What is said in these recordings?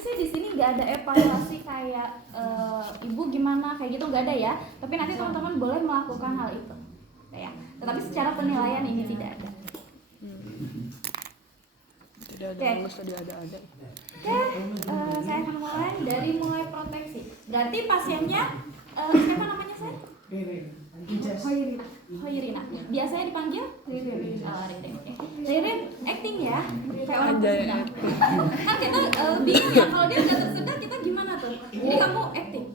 sih di sini nggak ada evaluasi kayak ibu gimana kayak gitu, nggak ada ya. Tapi nanti teman-teman boleh melakukan hal itu, ya. Tetapi secara penilaian ini tidak ada. Tidak ada lulus, tadi ada. Oke, saya akan mulai proteksi. Berarti pasiennya siapa namanya saya? Hoirina. Biasanya dipanggil Ririn. Ririn acting ya, kayak orang tersedak. Kan kita bingung ya kalau dia udah tersedak kita gimana tuh? Ini kamu acting.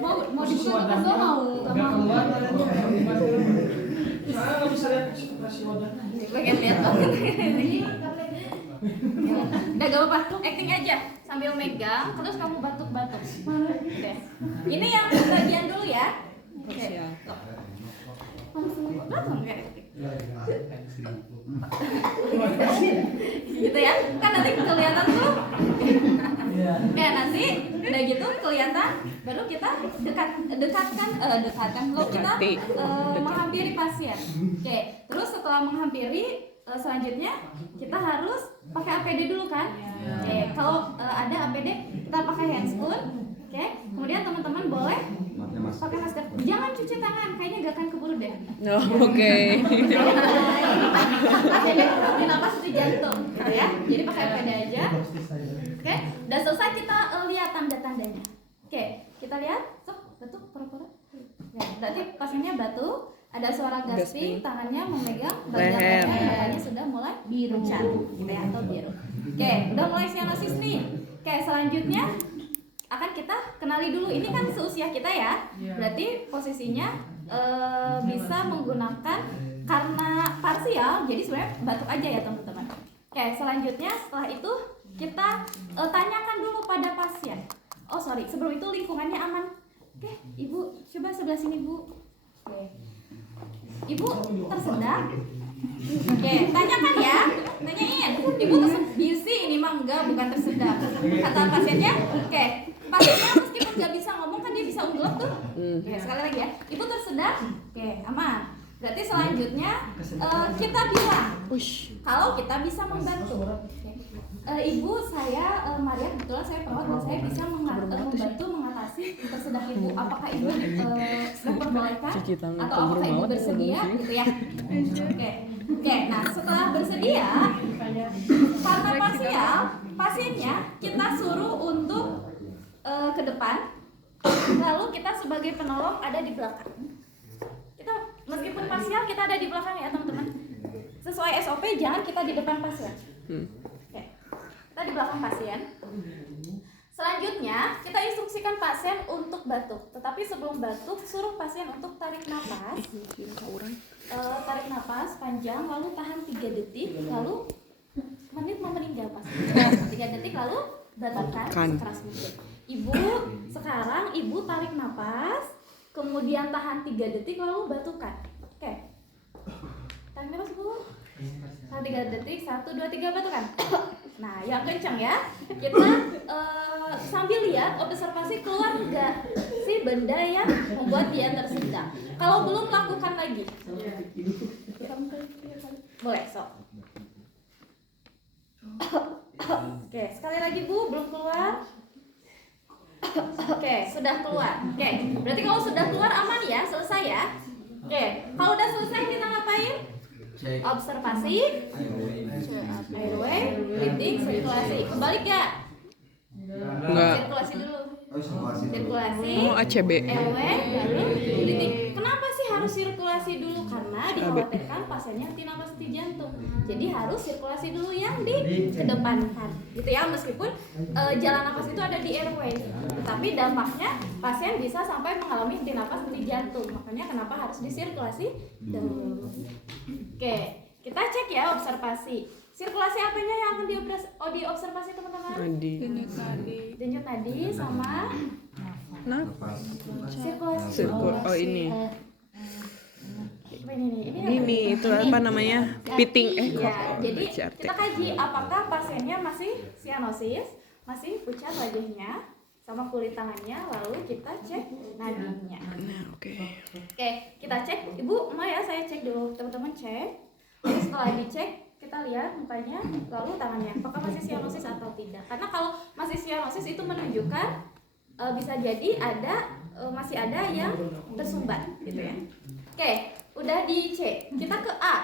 Mau dibuka atau mau? Pengen lihat banget. Udah gak apa-apa, acting aja sambil megang, terus kamu batuk-batuk. Oke. Ini yang bagian dulu ya. Oke. Langsung kayak gitu ya. Kan nanti kelihatan tuh. Oke, nanti udah gitu kelihatan, baru kita dekatkan lalu kita menghampiri pasien. Oke, terus setelah menghampiri selanjutnya kita harus pakai APD dulu kan? Oke, kalau ada APD kita pakai handscoon. Oke, kemudian teman-teman boleh pakai masker. Jangan cuci tangan, kayaknya gak akan keburu deh. Oke. Akhirnya di napas itu jantung, gitu ya. Jadi pakai APD aja. Oke, udah selesai kita lihat tanda-tandanya. Oke, kita lihat. Sok, batuk, pura-pura. Ya, berarti pasiennya batuk. Ada suara gasping, tangannya memegang bagian matanya sudah mulai biru gitu ya, atau biru. Oke, udah mulai sianosis nih. Oke, selanjutnya akan kita kenali dulu. Ini kan seusia kita ya. Berarti posisinya bisa menggunakan karena parsial, jadi sebenarnya batuk aja ya teman-teman. Oke, selanjutnya setelah itu kita tanyakan dulu pada pasien. Oh sorry, sebelum itu lingkungannya aman. Oke, ibu coba sebelah sini bu. Oke. Ibu tersedak? Oke, tanyakan ya, tanyain. Ibu tersedak? Bisi ini mah enggak, bukan tersedak. Kata pasiennya, oke. Pasiennya meskipun nggak bisa ngomong kan dia bisa unggelap tuh. Oke, sekali lagi ya. Ibu tersedak? Oke, aman. Berarti selanjutnya kita bilang kalau kita bisa membantu. Ibu, saya Maria, kebetulan saya perawat dan saya bisa membantu mengatasi tersedak ibu. Apakah ibu diperbolehkan atau apakah ibu bersedia gitu ya? Oke. Nah setelah bersedia, karena pasiennya kita suruh untuk ke depan, lalu kita sebagai penolong ada di belakang. Kita meskipun parsial kita ada di belakang ya teman-teman. Sesuai SOP jangan kita di depan pasien. Kita di belakang pasien. Selanjutnya kita instruksikan pasien untuk batuk. Tetapi sebelum batuk suruh pasien untuk tarik nafas. Tarik nafas panjang, lalu tahan 3 detik, lalu menit mau meninggal pasien. 3 detik lalu batukkan sekeras mungkin. Ibu, sekarang ibu tarik nafas, kemudian tahan 3 detik lalu batukkan. Oke. Tarik nafas bu. Tahan 3 detik, 1, 2, 3 batukkan. Nah, yang kencang ya. Kita sambil lihat, observasi keluar nggak sih benda yang membuat dia tersedak. Kalau belum, lakukan lagi. Boleh, sok. Oke, sekali lagi bu, belum keluar. Oke, sudah keluar. Oke, berarti kalau sudah keluar aman ya, selesai ya. Oke, kalau udah selesai kita ngapain? Observasi, airway, breathing, sirkulasi. Kembali gak? Enggak. Sirkulasi dulu. Sirkulasi, ACB. airway, lalu breathing. Kenapa sih harus sirkulasi dulu? Karena dikhawatirkan pasiennya henti nafas henti jantung. Jadi harus sirkulasi dulu yang dikedepankan. Gitu ya, meskipun jalan nafas itu ada di airway. Tetapi dampaknya pasien bisa sampai mengalami henti nafas henti jantung. Makanya kenapa harus disirkulasi dulu. Oke, kita cek ya observasi. Sirkulasi apanya yang akan diobservasi teman-teman? Denyut nadi sama sirkulasi. Oh ini. Ini itu apa namanya? Piting. Ya, jadi kita kaji apakah pasiennya masih sianosis, masih pucat wajahnya, sama kulit tangannya, lalu kita cek nadinya. Oke, kita cek. Ibu, mau ya saya cek dulu, teman-teman cek. Lalu setelah dicek, kita lihat mukanya, lalu tangannya. Apakah masih sianosis atau tidak? Karena kalau masih sianosis itu menunjukkan bisa jadi masih ada yang tersumbat, gitu ya. Oke, udah di C. Kita ke A.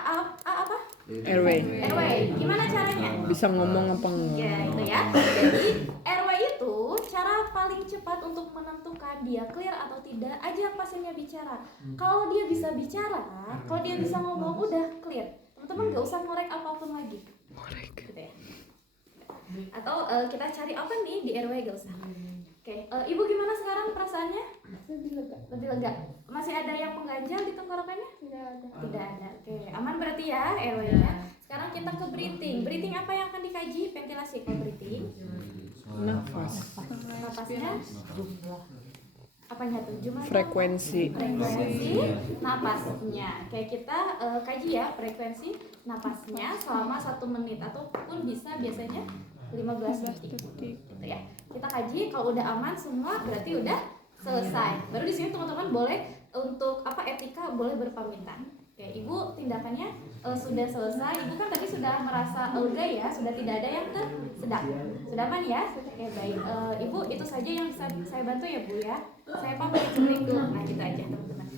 A apa? Airway. Airway. Gimana caranya? Bisa ngomong apa enggak? Ya, itu ya. Jadi airway itu cara paling cepat untuk menentukan dia clear atau tidak, ajak pasiennya bicara. Kalau dia bisa bicara, kalau dia bisa ngomong, udah clear. Teman-teman gak usah ngorek apapun lagi. Gitu ya. Atau kita cari apa nih di airway, gak usah. Oke, Ibu gimana sekarang perasaannya? Lebih lega. Masih ada yang mengganjal di tenggorokannya? Tidak ada. Oke, aman berarti ya airway-nya. Sekarang kita ke breathing. Breathing apa yang akan dikaji? Ventilasi. Kalau breathing, Nafas. napasnya apanya tuh? Jumlah Frekuensi. napasnya. Kayak kita kaji ya frekuensi napasnya selama 1 menit ataupun bisa biasanya 15 detik. Gitu ya. Kita kaji, kalau udah aman semua berarti udah selesai. Baru di sini teman-teman boleh untuk etika boleh berpamitan. Oke, Ibu tindakannya sudah selesai. Ibu kan tadi sudah merasa lega ya, sudah tidak ada yang tersedak. Sudah aman ya? Oke, baik. Ibu itu saja yang bisa saya bantu ya Bu ya. Saya pamit dulu. Nah, gitu aja teman-teman.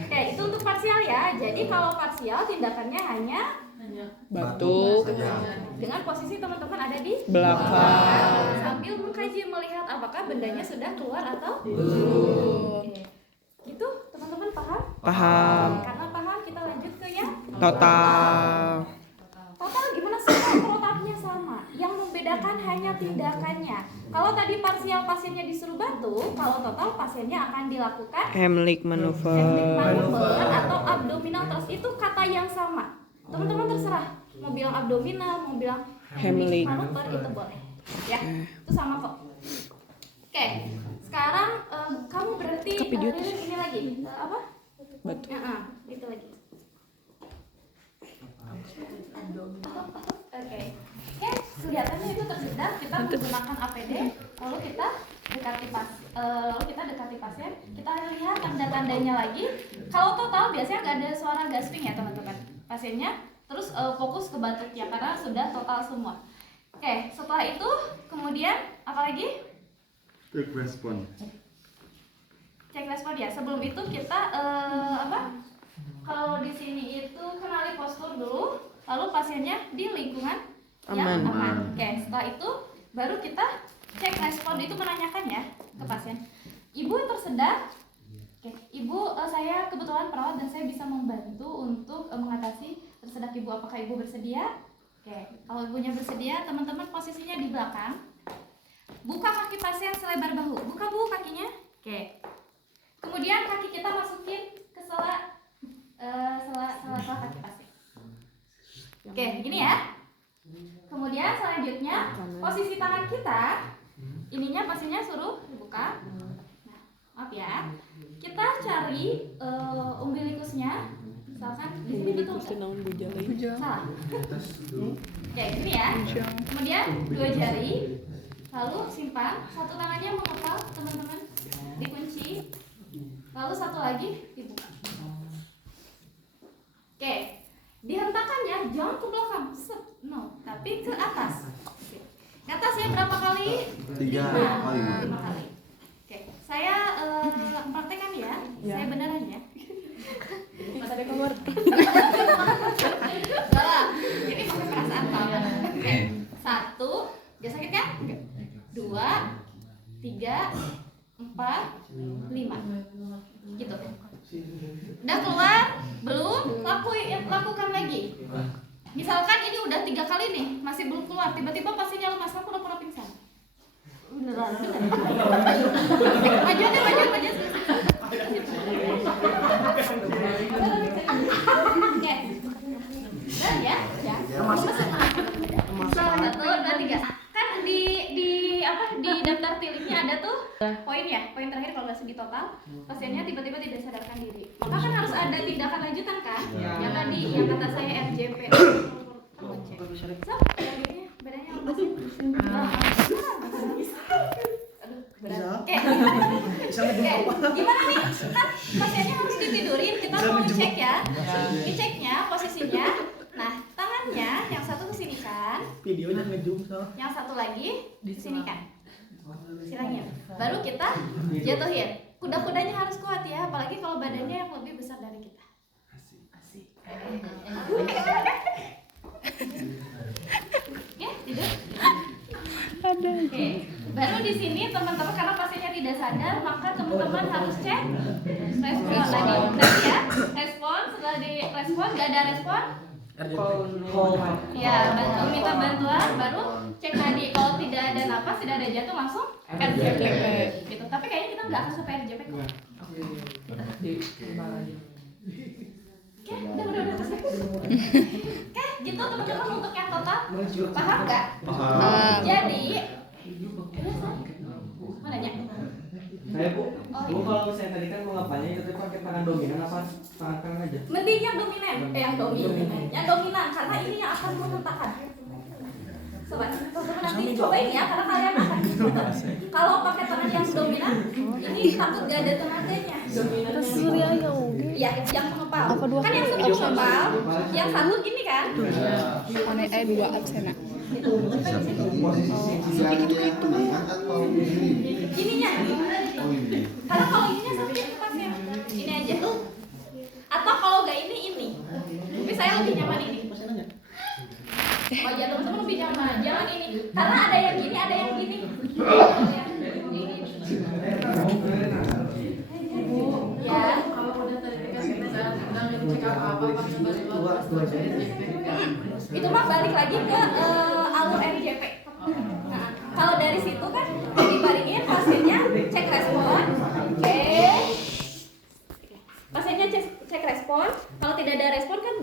Oke, itu untuk parsial ya. Jadi kalau parsial tindakannya hanya Batuk. dengan posisi teman-teman ada di Belakang. sambil mengkaji melihat apakah bendanya sudah keluar atau belum. Oke. Gitu teman-teman paham? Paham. Karena paham kita lanjut ke yang Total. total. Gimana semua protapnya sama. Yang membedakan hanya tindakannya. Kalau tadi parsial pasiennya disuruh batuk, kalau total pasiennya akan dilakukan Heimlich teknik maneuver. manuver atau abdominal thrust. Itu kata yang sama. Teman-teman terserah mau bilang abdominal, mau bilang Heimlich. manuver, itu boleh. Ya, itu sama kok. Oke, sekarang kamu berarti ini lagi apa? Batuk. Itu lagi. Oke, kelihatannya itu tersedak. Kita menggunakan APD, lalu kita dekati pasien. Kita lihat tanda-tandanya lagi. Kalau total biasanya nggak ada suara gasping ya teman-teman. Pasiennya terus fokus ke batuknya karena sudah total semua. Oke, setelah itu kemudian apa lagi? Cek respon. Cek respon ya. Sebelum itu kita kalau di sini itu kenali postur dulu, lalu pasiennya di lingkungan yang aman. Oke, setelah itu baru kita cek respon, itu menanyakan ya ke pasien. Ibu tersedak. Oke, Ibu, saya kebetulan perawat dan saya bisa membantu untuk mengatasi tersedak Ibu. Apakah Ibu bersedia? Oke, kalau Ibunya bersedia, teman-teman posisinya di belakang. Buka kaki pasien selebar bahu. Buka Bu kakinya. Oke. Kemudian kaki kita masukin ke sela kaki pasien. Oke, gini ya. Kemudian selanjutnya posisi tangan kita, ininya pasiennya suruh dibuka. Nah, maaf ya. Kita cari umbilikusnya. Misalkan di sini betul nggak? Salah. Oke, gini ya. Kemudian 2 jari. Lalu simpan, satu tangannya mengepal teman-teman, dikunci, lalu satu lagi dibuka. Oke, dihentakkannya jangan ke belakang, tapi ke atas. Ke atas ya berapa kali? 3 kali. 5 kali. Oke, saya praktekkan ya, saya beneran ya. Mas ada keluar. Salah, ini pakai perasaan banget. Oke, 1, gak sakit kan? 2, 3, 4, 5. Gitu. Udah keluar? Belum? Lakukan lagi. Misalkan ini udah 3 kali nih, masih belum keluar. Tiba-tiba pasiennya lemas, kamu pura-pura pingsan. Beneran. Maju. Oke. Dan ya. 1, 2, 3. Kan di daftar tilingnya ada tuh poin ya, poin terakhir kalau nggak di total pasiennya tiba-tiba tidak sadarkan diri, maka kan harus ada tindakan lanjutan kan? Yang tadi yang kata saya RJP. So, bedanya apa sih? Oke, gimana nih? Kan pasiennya harus ditidurin, kita mau cek ya, diceknya posisinya. Nah, tangannya kan? Videonya ngezoom so. Yang satu lagi di sini kan? Silangin. Baru kita jatuhin. Kuda-kudanya harus kuat ya, apalagi kalau badannya yang lebih besar dari kita. Ya, tidur. Oke. Baru di sini teman-teman karena pasiennya tidak sadar, maka teman-teman harus cek respon tadi ya. Respon, setelah direspon nggak ada respon, ya bantu minta bantuan, baru cek nadi. Kalau tidak ada napas, tidak ada jantung, langsung RJP gitu. Tapi kayaknya kita nggak akan sampai RJP kok. Oke, udah pasti. Oke, gitu teman-teman untuk yang total. Paham nggak? Jadi, mana nanya? Saya Bu, Oh, Bu kalau misalnya tadi kan mau ngapain itu pakai tangan dominan apa tangan kanan aja? Mending yang dominan, yang dominan karena ini yang akan menentukan. Sobat, teman-teman nanti cobain ya karena kalian akan kalau pakai tangan yang dominan, ini takut gak ada tenaganya. Ya, yang mengepal. Kan yang satu mengepal, yang satu gini kan? Dua absena. Ininya. Karena kalau ininya sampai ke pasien, ini aja. Atau kalau gak ini. Tapi saya lebih nyaman ini. Oh ya teman-teman lebih nyaman, jangan ini. Karena ada yang gini, ada yang gini. Ya. Itu mah balik lagi ke alur RJP. Nah, kalau dari situ kan dibaringin pasiennya cek respon. Oke. Pasiennya cek respon. Kalau tidak ada respon kan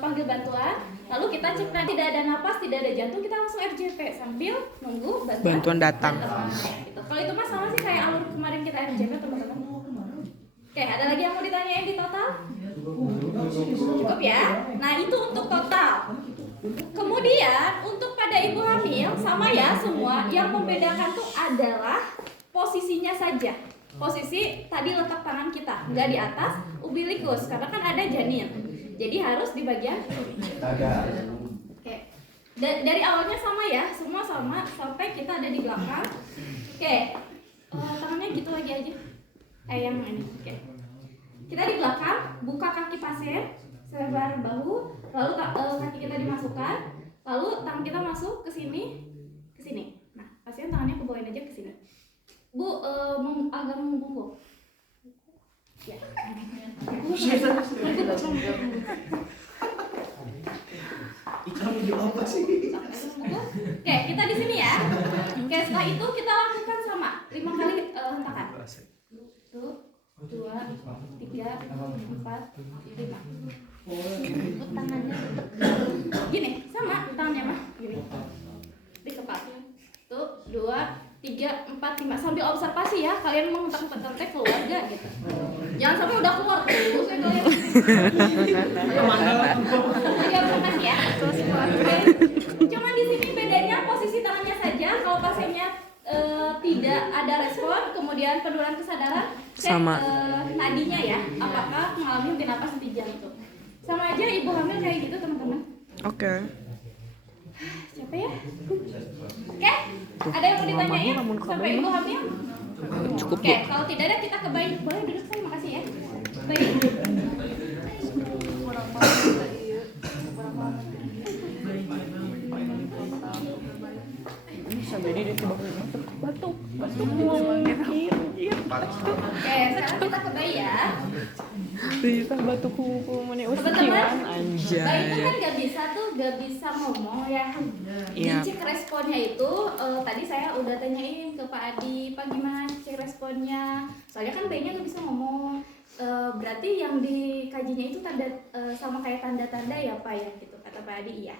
panggil bantuan. Lalu kita cek nanti tidak ada napas, tidak ada jantung, kita langsung RJP sambil nunggu Bantuan datang. Gitu. Kalau itu mah sama sih kayak alur kemarin kita RJP teman-teman. Oke, ada lagi yang mau ditanyain di total? Cukup ya. Nah itu untuk total. Kemudian untuk pada ibu hamil sama ya semua. Yang membedakan tuh adalah posisinya saja. Posisi tadi letak tangan kita, nggak di atas umbilikus karena kan ada janin. Jadi harus di bagian oke. Dari awalnya sama ya, semua sama sampai kita ada di belakang. Oke, tangannya gitu lagi aja. Yang ini. Oke. Kita di belakang, buka kaki pasien, selebar bahu, lalu kaki kita dimasukkan, lalu tangan kita masuk ke sini. Nah, pasien tangannya kebawain aja ke sini. Bu, agak membungkuk. Ya. Ikan video apa sih? Oke, kita di sini ya. Oke, setelah itu kita lakukan sama 5 kali hentakan. 1, 2, 3, 4, 5. Tangannya gini, sama tangannya mah gini. Di kepala. 1, 2, 3, 4, 5 sambil observasi ya. Kalian mau hentak-hentak keluarga gitu. Jangan sampai udah keluar terus ya kalian. Ya, makasih ya. Cuman di sini bedanya posisi tangannya saja. Kalau pasiennya tidak ada respon, kemudian penurunan kesadaran, cek nadinya ya. Apakah mengalami henti napas di jantung. Sama aja ibu hamil kayak gitu teman-teman. Oke. Capek ya? Oke? Ada yang mau ditanyain sampai ibu hamil? Cukup. Oke, kalau tidak ada kita ke bayi. Boleh duduk saya, makasih ya. Bayi. Sampai di tiba batuk. Oke, sekarang kita ke bayi ya. Bisa batuk kuku mana Teman-teman, anjay. bayi itu kan gak bisa ngomong ya. Iya. Cek responnya itu tadi saya udah tanyain ke Pak Adi, Pak gimana cek responnya? Soalnya kan bayinya gak bisa ngomong. Berarti yang dikajinya itu tanda sama kayak tanda-tanda ya Pak ya gitu kata Pak Adi. Iya.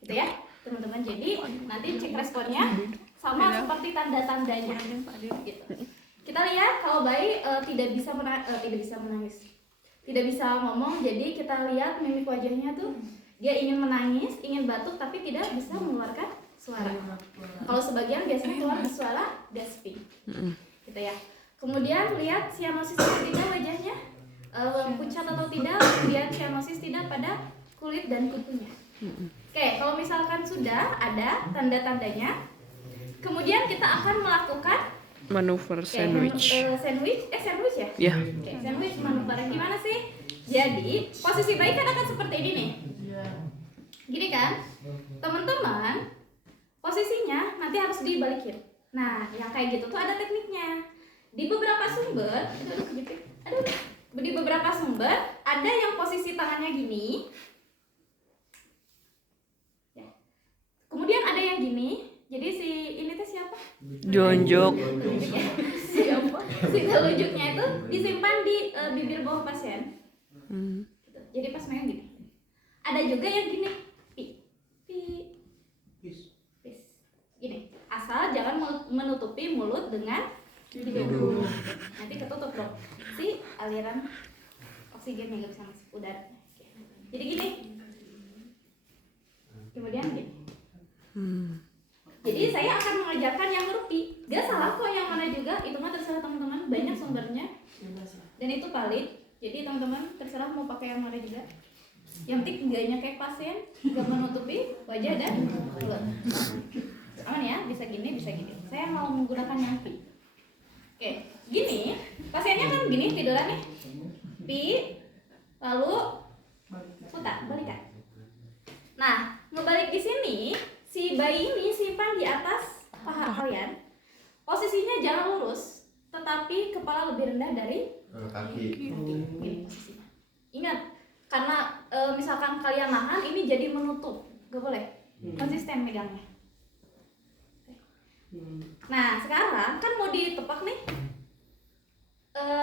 Gitu ya teman-teman. Jadi nanti cek responnya sama seperti tanda-tandanya gitu. Kita lihat kalau bayi tidak bisa menangis, tidak bisa ngomong, jadi kita lihat mimik wajahnya tuh dia ingin menangis, ingin batuk tapi tidak bisa mengeluarkan suara. Kalau sebagian biasanya keluar suara gasping, gitu ya. Kemudian lihat sianosis atau tidak wajahnya, pucat atau tidak, kemudian sianosis tidak pada kulit dan kukunya. Oke, kalau misalkan sudah ada tanda-tandanya, kemudian kita akan melakukan Manuver sandwich. sandwich ya? Ya. Oke, sandwich manuver gimana sih? Jadi, posisi bayi kan akan seperti ini nih. Gini kan? Teman-teman, posisinya nanti harus dibalikin. Nah, yang kayak gitu tuh ada tekniknya. Di beberapa sumber, di beberapa sumber ada yang posisi tangannya gini. Ya. Kemudian ada yang gini. Jadi si ini teh siapa? Jonjok. Siapa? Si telunjuknya itu disimpan di bibir bawah pasien. Gitu. Jadi pas main gini. Ada juga yang gini. Pis. Gini. Asal jangan menutupi mulut dengan hidung. Nanti ketutup dong. Si aliran oksigen yang gak bisa masuk udara. Jadi gini. Kemudian gini. Jadi saya akan mengajarkan yang rupi. Gak salah kok yang mana juga, itu mah terserah teman-teman, banyak sumbernya. Dan itu valid. Jadi teman-teman terserah mau pakai yang mana juga. Yang penting gak nyekek pasien, gak menutupi wajah dan mulut. Aman ya, bisa gini, bisa gini. Saya mau menggunakan yang pi. Oke, gini. Pasiennya kan gini tiduran nih. Pi, lalu putar, balikan. Nah, ngebalik di sini. Si bayi ini simpan di atas paha kalian. Posisinya jangan lurus, tetapi kepala lebih rendah dari Kaki. Gini posisinya. Ingat, karena misalkan kalian nahan, ini jadi menutup, gak boleh. Konsisten megangnya. Nah, sekarang kan mau ditepak nih.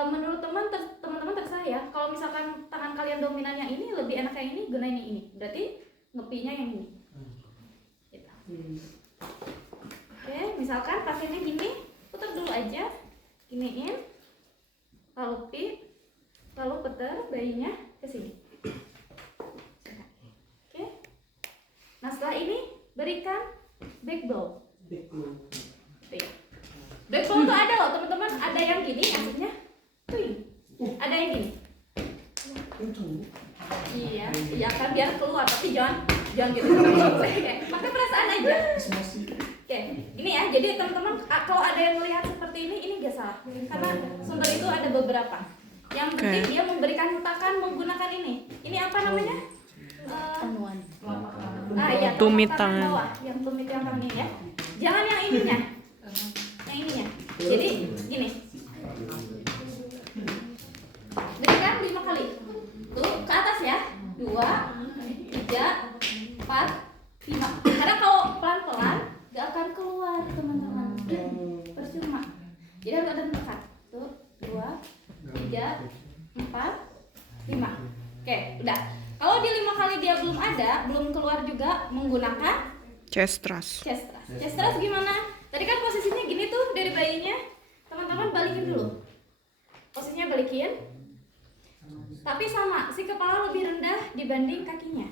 Menurut teman-teman terserah ya. Kalau misalkan tangan kalian dominan yang ini, lebih enak yang ini, gunain yang ini. Berarti ngepinya yang ini. Oke, misalkan pasiennya gini, putar dulu aja, giniin, lalu pi, lalu putar bayinya ke sini. Oke, nah setelah ini berikan back blow. Back blow tuh ada loh teman-teman, ada yang gini maksudnya, ada yang gini. Iya kan biar keluar, tapi jangan gitu. Pakai perasaan aja. Oke, ini ya. Jadi teman-teman kalau ada yang melihat seperti ini gak salah. Karena sumber itu ada beberapa. Yang penting dia memberikan hentakan menggunakan ini. Ini apa namanya? Iya, Tumit tangan tangan. bawah. Yang tumit yang tangan ini ya. Jangan yang ininya. Yang ininya. Jadi gini. Berikan 5 kali. Tuh, ke atas ya. 2, 3, 4, 5. Karena kalau pelan-pelan gak akan keluar teman-teman. Percuma. Jadi harus ada tekan. Tuh, 2, 3, 4, 5. Oke, udah. Kalau di 5 kali dia belum ada, belum keluar juga, menggunakan Chest thrust. chest thrust gimana? Tadi kan posisinya gini tuh dari bayinya. Teman-teman balikin dulu. Posisinya balikin. Tapi sama, si kepala lebih rendah dibanding kakinya.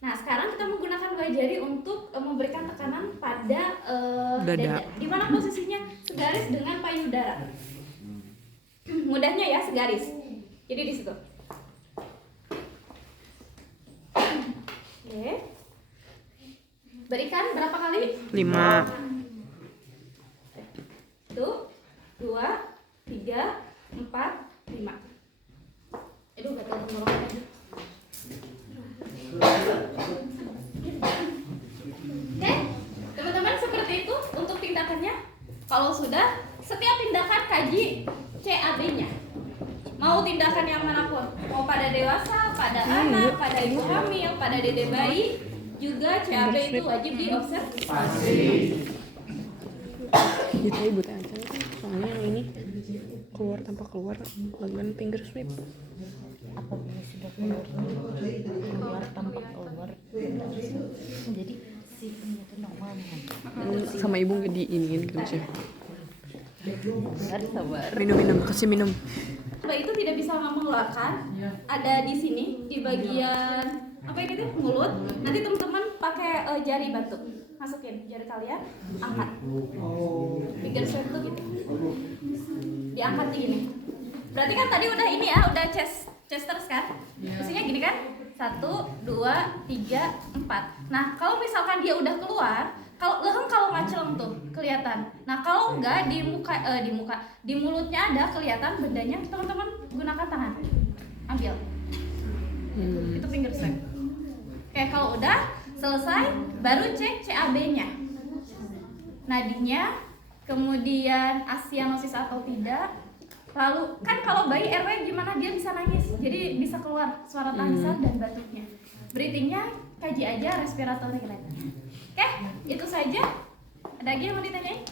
Nah, sekarang kita menggunakan 2 jari untuk memberikan tekanan pada dada. Di mana posisinya? Segaris dengan payudara. Mudahnya ya, segaris. Jadi di situ. Oke. Berikan berapa kali? 5. 1, 2, 3, 4, 5. Aduh, gak tahu tenggorokan aja. Oke, teman-teman seperti itu untuk tindakannya. Kalau sudah, setiap tindakan kaji CAB-nya. Mau tindakan yang manapun, mau pada dewasa, pada anak, pada ibu hamil, pada dede bayi, juga CAB itu wajib diobservasi. Gitu ibu teh aja kan. Soalnya yang ini keluar tanpa keluar bagian finger sweep. Apabila sudah keluar tanpa keluar, jadi sistemnya itu normal kan? Sama ibu nggak diiniin gitu sih. Harus sabar. Minum, kasih minum. Mbak itu tidak bisa mengeluarkan, ada di sini di bagian apa ini tuh mulut. Nanti teman-teman pakai jari bantu masukin jari kalian, angkat. Finger sweep tuh gitu, diangkat gini. Berarti kan tadi udah ini ya, udah chest thrust kan? Posisinya gini kan? 1, 2, 3, 4. Nah, kalau misalkan dia udah keluar, kalau leheng kalau ngaceleng tuh kelihatan. Nah, kalau enggak di mulutnya ada kelihatan bedanya, teman-teman gunakan tangan. Ambil. Itu finger swab. Oke, kalau udah selesai, baru cek CAB-nya. Nadinya, kemudian asianosis atau tidak. Lalu kan kalau bayi RW gimana, dia bisa nangis, jadi bisa keluar suara tangisan dan batuknya. Breathingnya kaji aja respiratory rate-nya. Oke, itu saja. Ada lagi yang mau ditanyain?